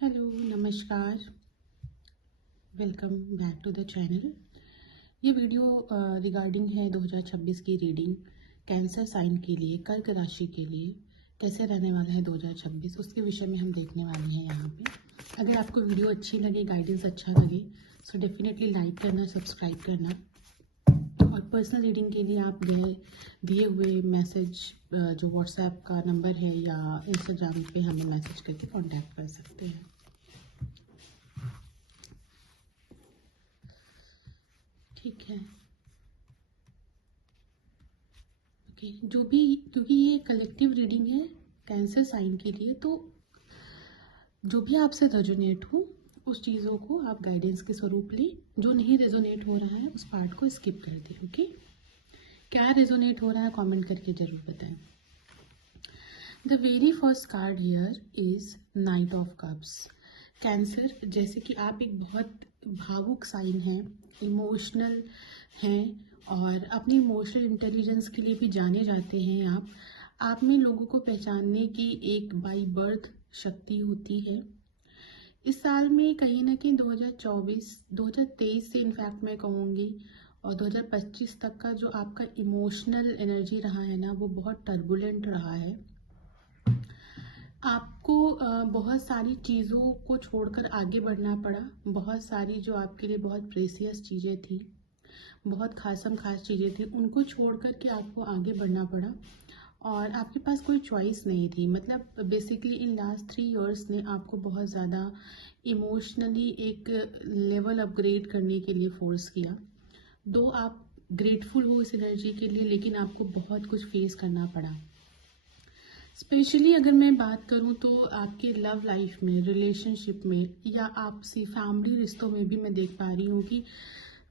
Hello, नमस्कार, welcome back to the channel. ये video regarding है 2026 की रीडिंग। कैंसर साइन के लिए, कर्क राशि के लिए कैसे रहने वाला है 2026, उसके विषय में हम देखने वाले हैं यहाँ पे। अगर आपको वीडियो अच्छी लगे, गाइडेंस अच्छा लगे, सो डेफिनेटली लाइक करना, सब्सक्राइब करना। और पर्सनल रीडिंग के लिए आप दिए हुए मैसेज जो व्हाट्सएप का नंबर है या इंस्टाग्राम पे हमें मैसेज करके कांटेक्ट कर सकते हैं। ठीक है, ओके। जो भी, क्योंकि ये कलेक्टिव रीडिंग है कैंसर साइन के लिए, तो जो भी आपसे रेजोनेट हो उस चीज़ों को आप गाइडेंस के स्वरूप लें। जो नहीं रेजोनेट हो रहा है उस पार्ट को स्किप कर दें। ओके, क्या रेजोनेट हो रहा है कमेंट करके ज़रूर बताएं। The very first card here is night of cups. Cancer, जैसे कि आप एक बहुत भावुक साइन है, इमोशनल हैं और अपनी इमोशनल इंटेलिजेंस के लिए भी जाने जाते हैं। आप में लोगों को पहचानने की एक बाय बर्थ शक्ति होती है। इस साल में कहीं ना कहीं 2023 से इनफैक्ट मैं कहूँगी और 2025 तक का जो आपका इमोशनल एनर्जी रहा है ना, वो बहुत टर्बुलेंट रहा है। आपको बहुत सारी चीज़ों को छोड़कर आगे बढ़ना पड़ा। बहुत सारी जो आपके लिए बहुत प्रेसियस चीज़ें थी, बहुत खासम खास चीज़ें थी, उनको छोड़कर के आपको आगे बढ़ना पड़ा और आपके पास कोई चॉइस नहीं थी। मतलब बेसिकली इन लास्ट 3 इयर्स ने आपको बहुत ज़्यादा इमोशनली एक लेवल अपग्रेड करने के लिए फोर्स किया। दो आप ग्रेटफुल हो इस एनर्जी के लिए, लेकिन आपको बहुत कुछ फेस करना पड़ा। स्पेशली अगर मैं बात करूं तो आपके लव लाइफ में, रिलेशनशिप में या आपसी फैमिली रिश्तों में भी मैं देख पा रही हूँ कि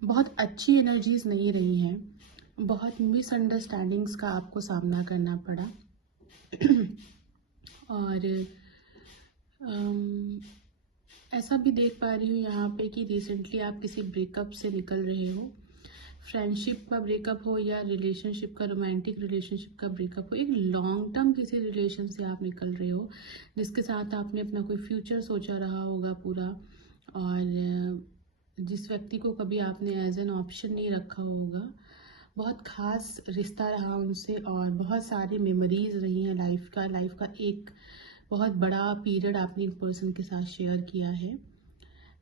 बहुत अच्छी एनर्जीज नहीं रही हैं। बहुत मिसअंडरस्टैंडिंग्स का आपको सामना करना पड़ा और ऐसा भी देख पा रही हूँ यहाँ पे कि रिसेंटली आप किसी ब्रेकअप से निकल रहे हो। फ्रेंडशिप का ब्रेकअप हो या रिलेशनशिप का, रोमांटिक रिलेशनशिप का ब्रेकअप हो, एक लॉन्ग टर्म किसी रिलेशन से आप निकल रहे हो जिसके साथ आपने अपना कोई फ्यूचर सोचा रहा होगा पूरा, और जिस व्यक्ति को कभी आपने एज एन ऑप्शन नहीं रखा होगा। बहुत खास रिश्ता रहा उनसे और बहुत सारी मेमोरीज रही हैं लाइफ का एक बहुत बड़ा पीरियड आपने एक पर्सन के साथ शेयर किया है।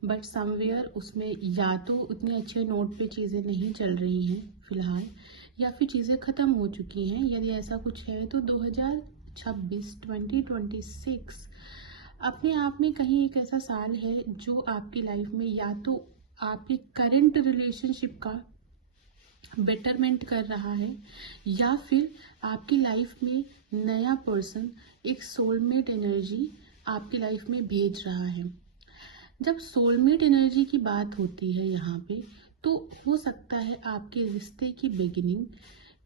बट समवेयर उसमें या तो उतने अच्छे नोट पे चीज़ें नहीं चल रही हैं फिलहाल, या फिर चीज़ें ख़त्म हो चुकी हैं। यदि ऐसा कुछ है तो 2026 अपने आप में कहीं एक ऐसा साल है जो आपकी लाइफ में या तो आपके करंट रिलेशनशिप का बेटरमेंट कर रहा है या फिर आपकी लाइफ में नया पर्सन, एक सोलमेट एनर्जी आपकी लाइफ में भेज रहा है। जब सोलमेट एनर्जी की बात होती है यहाँ पे, तो हो सकता है आपके रिश्ते की बिगिनिंग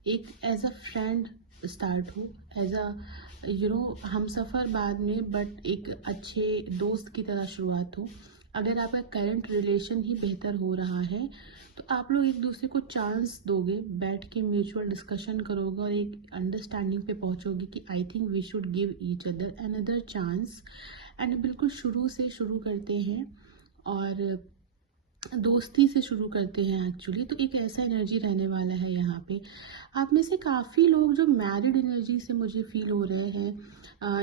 एक एज अ फ्रेंड स्टार्ट हो, एज अ हम सफ़र बाद में, बट एक अच्छे दोस्त की तरह शुरुआत हो। अगर आपका करंट रिलेशन ही बेहतर हो रहा है तो आप लोग एक दूसरे को चांस दोगे, बैठ के म्यूचुअल डिस्कशन करोगे और एक अंडरस्टैंडिंग पे पहुंचोगे कि I think we should give each other another chance. And बिल्कुल शुरू से शुरू करते हैं और दोस्ती से शुरू करते हैं एक्चुअली। तो एक ऐसा एनर्जी रहने वाला है यहाँ पे। आप में से काफ़ी लोग जो मैरिड एनर्जी से मुझे फील हो रहे हैं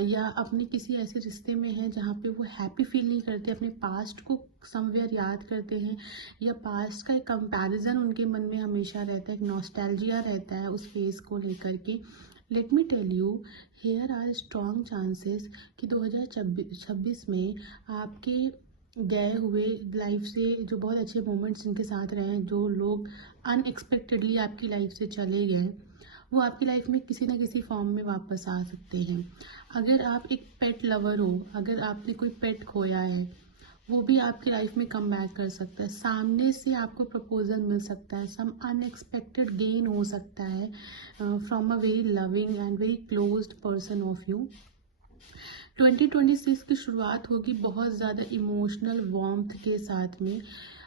या अपने किसी ऐसे रिश्ते में हैं जहाँ पे वो हैप्पी फील नहीं करते, अपने पास्ट को समवेयर याद करते हैं या पास्ट का एक कंपैरिजन उनके मन में हमेशा रहता है, एक नॉस्टैल्जिया रहता है उस फेस को लेकर के। Let me tell you, here are strong chances कि 2026 में आपके गए हुए लाइफ से जो बहुत अच्छे मोमेंट्स जिनके साथ रहे, जो लोग अनएक्सपेक्टेडली आपकी लाइफ से चले गए, वो आपकी लाइफ में किसी ना किसी फॉर्म में वापस आ सकते हैं। अगर आप एक पेट लवर हो, अगर आपने कोई पेट खोया है, वो भी आपकी लाइफ में कम बैक कर सकता है। सामने से आपको प्रपोजल मिल सकता है, सम अनएक्सपेक्टेड गेन हो सकता है from a very loving and very closed person of you. 2026 की शुरुआत होगी बहुत ज़्यादा इमोशनल वार्मथ के साथ में,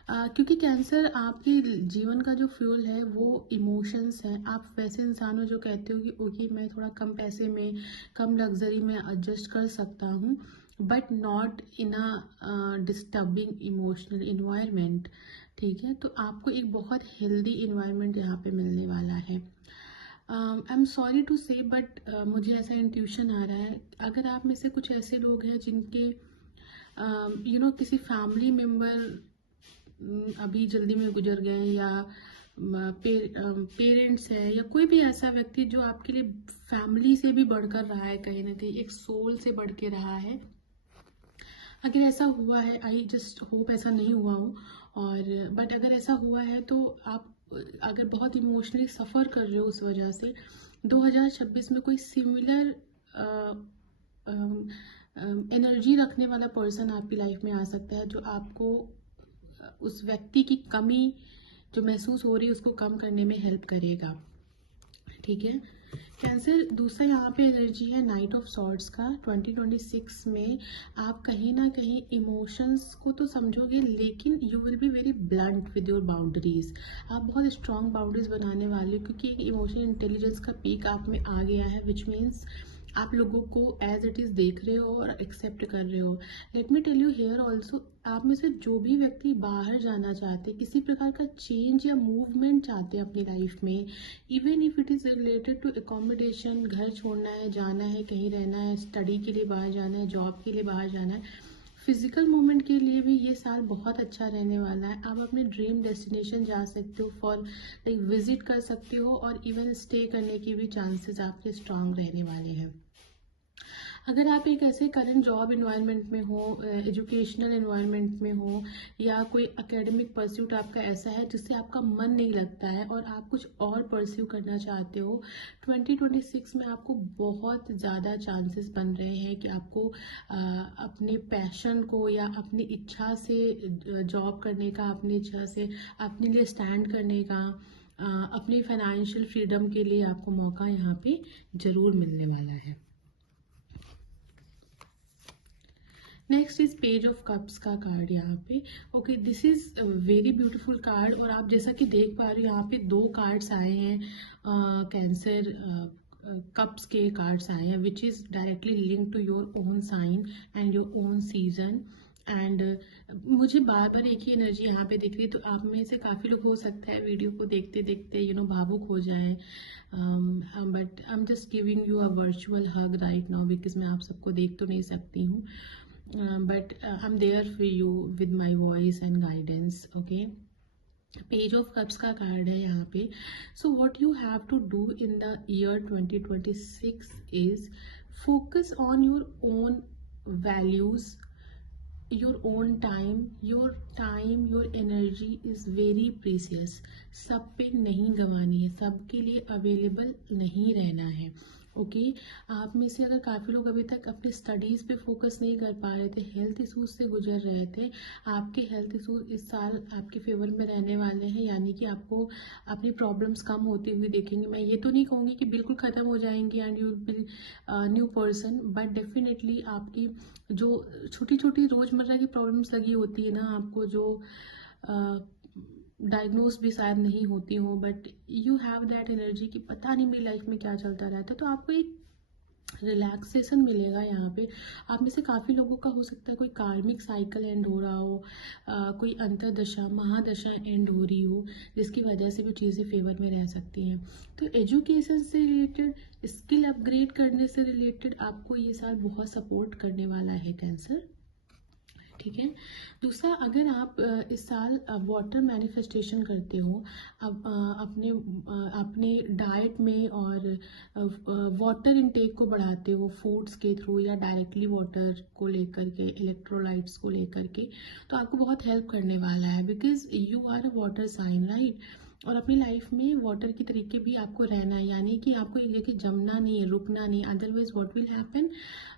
क्योंकि कैंसर आपके जीवन का जो फ्यूल है वो इमोशंस हैं। आप वैसे इंसान हो जो कहते हो कि ओके मैं थोड़ा कम पैसे में, कम लग्जरी में एडजस्ट कर सकता हूँ, but not in a disturbing emotional environment. ठीक है, तो आपको एक बहुत हेल्दी इन्वायरमेंट यहाँ पे मिलने वाला है। आई एम सॉरी टू से बट मुझे ऐसा इंट्यूशन आ रहा है, अगर आप में से कुछ ऐसे लोग हैं जिनके किसी फैमिली मेम्बर अभी जल्दी में गुजर गए, या पेरेंट्स है, या कोई भी ऐसा व्यक्ति जो आपके लिए फैमिली से भी बढ़कर रहा है, कहीं ना कहीं एक सोल से बढ़ के रहा है, अगर ऐसा हुआ है, आई जस्ट होप ऐसा नहीं हुआ हो, और बट अगर ऐसा हुआ है तो आप अगर बहुत इमोशनली सफ़र कर रहे हो उस वजह से, 2026 में कोई सिमिलर एनर्जी रखने वाला पर्सन आपकी लाइफ में आ सकता है, जो आपको उस व्यक्ति की कमी जो महसूस हो रही है उसको कम करने में हेल्प करेगा। ठीक है, कैंसर, दूसरा यहाँ पे एनर्जी है नाइट ऑफ सॉर्ड्स का। 2026 में आप कहीं ना कहीं इमोशंस को तो समझोगे, लेकिन you will be very blunt with your boundaries. आप बहुत स्ट्रॉन्ग बाउंड्रीज बनाने वाले हो, क्योंकि एक इमोशनल इंटेलिजेंस का पीक आप में आ गया है, विच मीन्स आप लोगों को एज इट इज़ देख रहे हो और एक्सेप्ट कर रहे हो। Let me tell you here also, आप में से जो भी व्यक्ति बाहर जाना चाहते, किसी प्रकार का चेंज या मूवमेंट चाहते हैं अपनी लाइफ में, even if it is related to accommodation, घर छोड़ना है, जाना है, कहीं रहना है, स्टडी के लिए बाहर जाना है, जॉब के लिए बाहर जाना है, फिजिकल मूवमेंट के लिए भी ये साल बहुत अच्छा रहने वाला है। आप अपने ड्रीम डेस्टिनेशन जा सकते हो, फॉर लाइक विजिट कर सकते हो, और इवन स्टे करने की भी चांसेस आपके स्ट्रांग रहने वाले हैं। अगर आप एक ऐसे करंट जॉब इन्वायरमेंट में हो, एजुकेशनल इन्वायरमेंट में हो, या कोई एकेडमिक परस्यूट आपका ऐसा है जिससे आपका मन नहीं लगता है और आप कुछ और परस्यू करना चाहते हो, 2026 में आपको बहुत ज़्यादा चांसेस बन रहे हैं कि आपको अपने पैशन को या अपनी इच्छा से जॉब करने का, अपनी इच्छा से अपने लिए स्टैंड करने का, अपनी फाइनेंशियल फ्रीडम के लिए आपको मौका यहाँ पे ज़रूर मिलने वाला है। Next is page of cups का कार्ड यहाँ पे। Okay, this is very beautiful card, और आप जैसा कि देख पा रहे हो यहाँ पे दो कार्ड्स आए हैं, कैंसर कप्स के कार्ड्स आए हैं, which is directly link to your own sign and your own season. And मुझे बार बार एक ही एनर्जी यहाँ पे दिख रही है, तो आप में से काफ़ी लोग हो सकता है वीडियो को देखते देखते भावुक हो जाएं, but I am just giving you a virtual hug right now, because मैं आप सबको देख तो नहीं सकती हूँ, but I'm there for you with my voice and guidance. Okay, page of cups का कार्ड है यहाँ पे। So what you have to do in the year 2026 is focus on your own values, your own time, your energy is very precious. सब पे नहीं गंवानी है, सबके लिए अवेलेबल नहीं रहना है। ओके, आप में से अगर काफ़ी लोग अभी तक अपनी स्टडीज़ पे फोकस नहीं कर पा रहे थे, हेल्थ इशूज़ से गुजर रहे थे, आपके हेल्थ इशूज़ इस साल आपके फेवर में रहने वाले हैं, यानी कि आपको अपनी प्रॉब्लम्स कम होती हुई देखेंगे। मैं ये तो नहीं कहूँगी कि बिल्कुल ख़त्म हो जाएंगी and you will new person, but definitely आपकी जो छोटी छोटी रोज़मर्रा की प्रॉब्लम्स लगी होती है ना आपको, जो डायग्नोज भी शायद नहीं होती हो, but you have that energy कि पता नहीं मेरी लाइफ में क्या चलता रहता है, तो आपको एक रिलैक्सेशन मिलेगा यहाँ पे। आप में से काफ़ी लोगों का हो सकता है कोई कार्मिक साइकिल एंड हो रहा हो, कोई अंतरदशा महादशा एंड हो रही हो, जिसकी वजह से भी चीज़ें फेवर में रह सकती हैं। तो एजुकेशन से रिलेटेड, स्किल अपग्रेड करने से रिलेटेड आपको ये साल बहुत सपोर्ट करने वाला है कैंसर। ठीक है, दूसरा, अगर आप इस साल वाटर मैनिफेस्टेशन करते हो, अब अपने डाइट में और वाटर इनटेक को बढ़ाते हो फूड्स के थ्रू या डायरेक्टली वाटर को लेकर के, इलेक्ट्रोलाइट्स को लेकर के, तो आपको बहुत हेल्प करने वाला है, because you are a water sign right. और अपनी लाइफ में वाटर के तरीके भी आपको रहना है, यानी कि आपको एक जगह जमना नहीं है, रुकना नहीं, अदरवाइज व्हाट विल हैपन,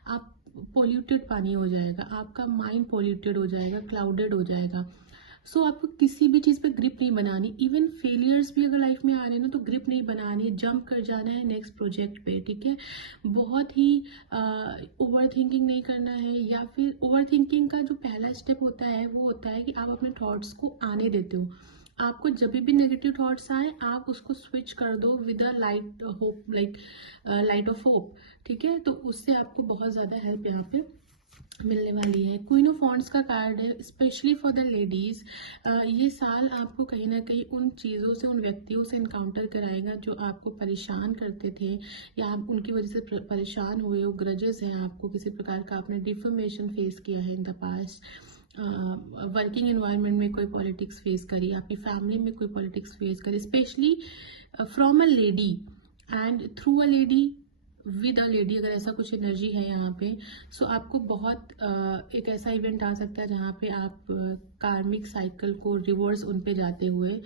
आप पोल्यूटेड पानी हो जाएगा, आपका माइंड पोल्यूटेड हो जाएगा, क्लाउडेड हो जाएगा। सो आपको किसी भी चीज़ पे ग्रिप नहीं बनानी, इवन फेलियर्स भी अगर लाइफ में आ रहे हैं ना, तो ग्रिप नहीं बनानी है, जंप कर जाना है नेक्स्ट प्रोजेक्ट पे। ठीक है, बहुत ही ओवर थिंकिंग नहीं करना है, या फिर ओवर थिंकिंग का जो पहला स्टेप होता है वो होता है कि आप अपने थॉट्स को आने देते हो। आपको जब भी नेगेटिव थॉट्स आए, आप उसको स्विच कर दो with a light hope, like light of hope. ठीक है, तो उससे आपको बहुत ज़्यादा हेल्प यहाँ पे मिलने वाली है। क्वीन ऑफ वॉन्ड्स का कार्ड है स्पेशली फॉर द लेडीज। ये साल आपको कहीं ना कहीं उन चीज़ों से, उन व्यक्तियों से इनकाउंटर कराएगा जो आपको परेशान करते थे या आप उनकी वजह से परेशान हुए हो, ग्रजेस हैं आपको, किसी प्रकार का आपने डिफॉर्मेशन फेस किया है in the past, working environment में कोई पॉलिटिक्स फेस करी, आपकी फैमिली में कोई पॉलिटिक्स फेस करी, specially from a lady and through a lady with a lady, अगर ऐसा कुछ एनर्जी है यहाँ पे। सो आपको बहुत एक ऐसा इवेंट आ सकता है जहाँ पे आप कार्मिक साइकिल को रिवर्स उन पे जाते हुए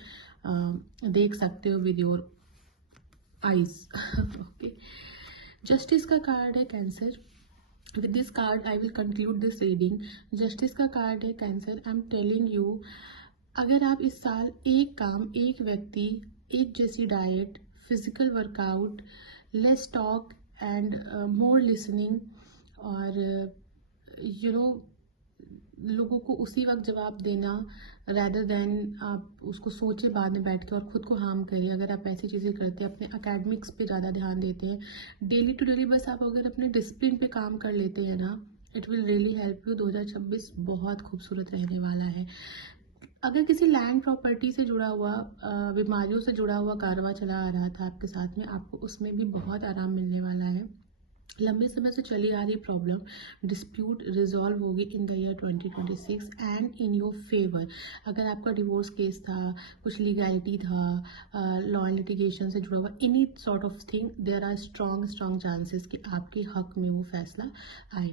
देख सकते हो with your eyes. Okay, justice का कार्ड है cancer. With this card I will conclude this reading. Justice का कार्ड है cancer. I am telling you, अगर आप इस साल एक काम, एक व्यक्ति, एक जैसी diet, physical workout, less talk and more listening, और लोगों को उसी वक्त जवाब देना रैदर देन आप उसको सोचे बाद में बैठ के और खुद को हार्म करिए। अगर आप ऐसी चीज़ें करते हैं, अपने एकेडमिक्स पे ज़्यादा ध्यान देते हैं, डेली टू डेली बस आप अगर अपने डिसिप्लिन पे काम कर लेते हैं ना, it will really help you. 2026 बहुत खूबसूरत रहने वाला है। अगर किसी लैंड प्रॉपर्टी से जुड़ा हुआ, बीमारियों से जुड़ा हुआ कारवा चला आ रहा था आपके साथ में, आपको उसमें भी बहुत आराम मिलने वाला है। लंबे समय से चली आ रही प्रॉब्लम, डिस्प्यूट रिजॉल्व होगी इन the year 2026 and in your favour. अगर आपका डिवोर्स केस था, कुछ लीगैलिटी था, लॉ एंड लिटिगेशन से जुड़ा हुआ any sort of thing, there are strong chances कि आपके हक में वो फैसला आए।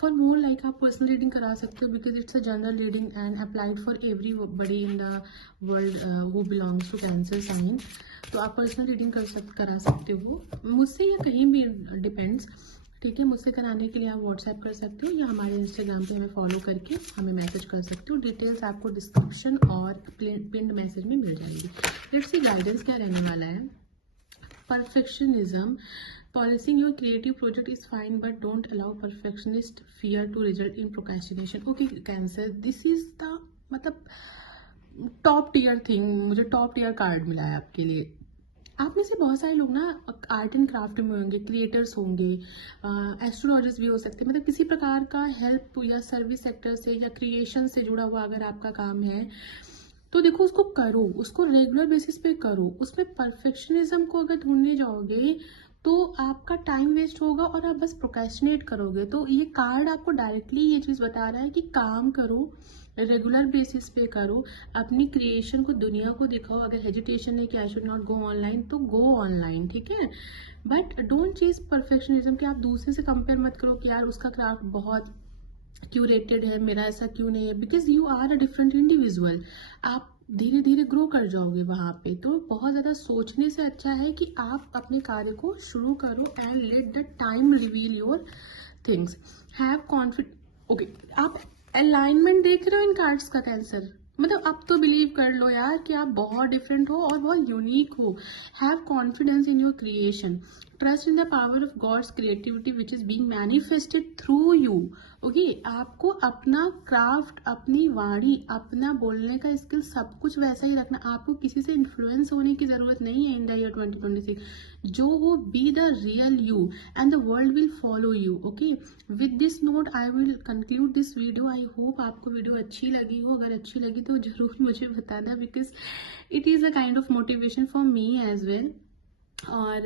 फॉर मोर लाइक आप पर्सनल रीडिंग करा सकते हो because it's a general reading and applied for everybody in the world who belongs to Cancer sign. तो आप पर्सनल रीडिंग करा सकते हो मुझसे या कहीं भी, डिपेंड्स। ठीक है, मुझसे कराने के लिए आप व्हाट्सएप कर सकते हो या हमारे इंस्टाग्राम पे हमें फॉलो करके हमें मैसेज कर सकते हो। डिटेल्स आपको डिस्क्रिप्शन और पिन्ड मैसेज में मिल जाएगी। लेट्स सी गाइडेंस क्या रहने वाला है। Perfectionism. Policing your creative project is fine, but don't allow perfectionist fear to result in procrastination. Okay, Cancer, this is the मतलब टॉप टियर थिंग, मुझे टॉप टियर कार्ड मिला है आपके लिए। आप में से बहुत सारे लोग ना आर्ट एंड क्राफ्ट में होंगे, क्रिएटर्स होंगे, एस्ट्रोलॉजर्स भी हो सकते हैं, मतलब किसी प्रकार का हेल्प या सर्विस सेक्टर से या क्रिएशन से जुड़ा हुआ अगर आपका काम है तो देखो उसको करो, उसको रेगुलर बेसिस पे करो। उसमें परफेक्शनिज्म को अगर ढूंढने जाओगे तो आपका टाइम वेस्ट होगा और आप बस प्रोक्रेस्टिनेट करोगे। तो ये कार्ड आपको डायरेक्टली ये चीज़ बता रहा है कि काम करो, रेगुलर बेसिस पे करो, अपनी क्रिएशन को दुनिया को दिखाओ। अगर हेजिटेशन है कि I should not go online तो गो ऑनलाइन, ठीक है, बट डोंट चीज परफेक्शनिज्म कि आप दूसरे से कंपेयर मत करो कि यार उसका क्राफ्ट बहुत क्यूरेटेड है, मेरा ऐसा क्यों नहीं है, because you are a different individual. आप धीरे धीरे ग्रो कर जाओगे वहां पे। तो बहुत ज़्यादा सोचने से अच्छा है कि आप अपने कार्य को शुरू करो and let the time reveal your things. Have confidence. Okay, आप अलाइनमेंट देख रहे हो इन कार्ड्स का कैंसर, मतलब अब तो बिलीव कर लो यार कि आप बहुत डिफरेंट हो और बहुत यूनिक हो। Have confidence in your creation, trust in the power of God's creativity which is being manifested through you. Okay, आपको अपना क्राफ्ट, अपनी वाणी, अपना बोलने का स्किल सब कुछ वैसा ही रखना। आपको किसी से इन्फ्लुएंस होने की जरूरत नहीं है इन द ईयर 2026। जो वो be the real you and the world will follow you. Okay, with this note I will conclude this video. I hope आपको वीडियो अच्छी लगी हो। अगर अच्छी लगी तो जरूर मुझे बताना, because it is a kind of motivation for me as well. और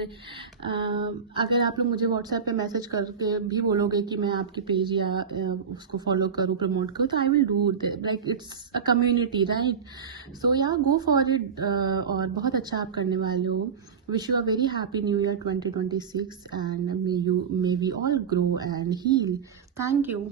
अगर आप लोग मुझे व्हाट्सएप पे मैसेज करके भी बोलोगे कि मैं आपकी पेज या उसको फॉलो करूँ, प्रमोट करूँ, तो I will do, like it's a community, right? So या गो फॉर इट। और बहुत अच्छा आप करने वाले हो। Wish you a very happy new year 2026 and may we all grow and heal. Thank you.